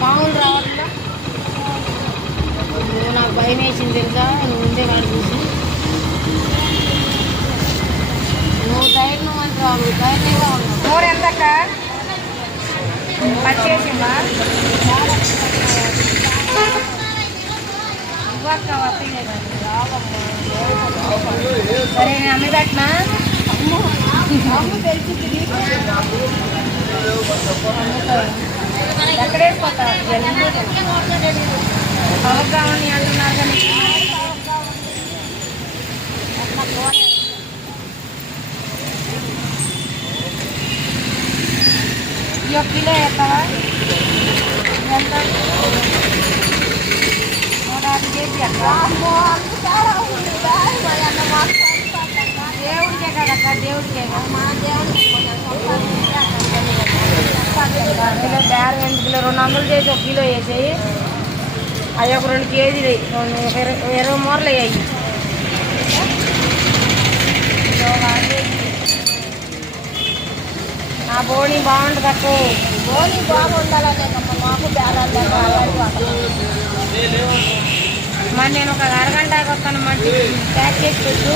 పాములు రావట్లా నువ్వు నాకు భయం వేసింది తెలుసా? నువ్వు ఉండే వాడు చూసి. నువ్వు ధైర్యం అంటే రావు ధైర్యంగా ఉన్నావు కూర ఎంతక్క పచ్చేసిందా ఇవ్వక్క వస్తాయి సరే నేను అమ్మేదట్నా ఎక్కడ వేసిపోతా అవగాహన అంటున్నారు కానీ ఈ కిలో వేస్తావా ఎంత? నూట యాభై కేజీ దేవుడికే కదక్క దేవుడికే కిలో బేరం రెండు కిలో రెండు వందలు చేసి ఒక కిలో వేసేయి. అవి ఒక రెండు కేజీలు ఇరవై మూరలు వేయి కిలో కాదు. నా బోణి బాగుంటుంది అక్క బోని బాగుండాలనే మాకు బేరాలు మరి నేను ఒక అరగంట వస్తాను. మట్టి ప్యాక్ చేసి పెట్టు.